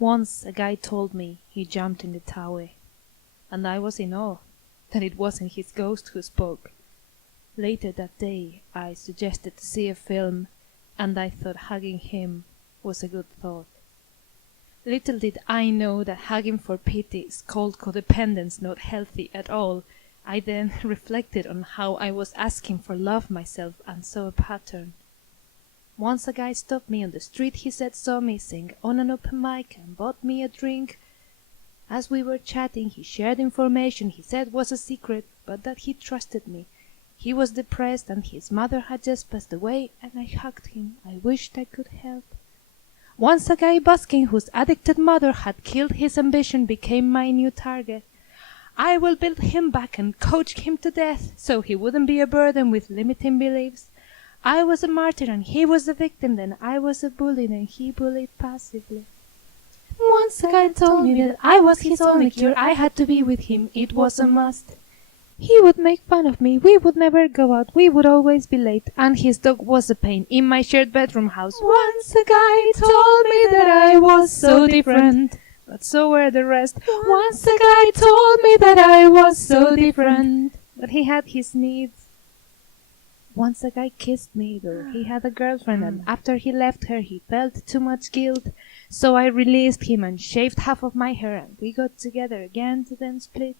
Once a guy told me he jumped in the tower, and I was in awe that it wasn't his ghost who spoke. Later that day I suggested to see a film, and I thought hugging him was a good thought. Little did I know that hugging for pity is called codependence, not healthy at all. I then reflected on how I was asking for love myself and saw a pattern. Once a guy stopped me on the street, he saw me sing on an open mic and bought me a drink. As we were chatting, he shared information he said was a secret, but that he trusted me. He was depressed and his mother had just passed away, and I hugged him. I wished I could help. Once a guy busking whose addicted mother had killed his ambition became my new target. I will build him back and coach him to death so he wouldn't be a burden with limiting beliefs. I was a martyr and he was a victim, then I was a bully and he bullied passively. Once a guy told me that I was his only cure, I had to be with him, it was a must. He would make fun of me, we would never go out, we would always be late, and his dog was a pain in my shared bedroom house. Once a guy told me that I was so different, but so were the rest. Once a guy told me that I was so different, but he had his needs. Once a guy kissed me, though he had a girlfriend, and after he left her he felt too much guilt. So I released him and shaved half of my hair, and we got together again to then split.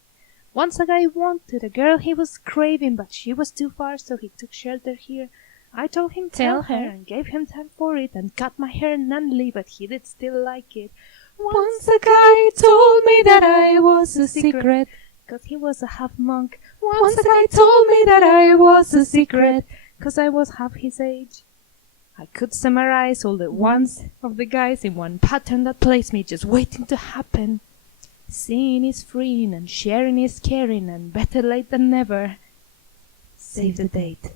Once a guy wanted a girl he was craving, but she was too far, so he took shelter here. I told him tell her, and gave him time for it, and cut my hair nunnely, but he did still like it. Once a guy told me that I was a secret, 'cause he was a half monk. Once a guy told me that I was a secret, 'cause I was half his age. I could summarize all the ones of the guys in one pattern that plays me, just waiting to happen. Seeing is freeing and sharing is caring, and better late than never. Save the date.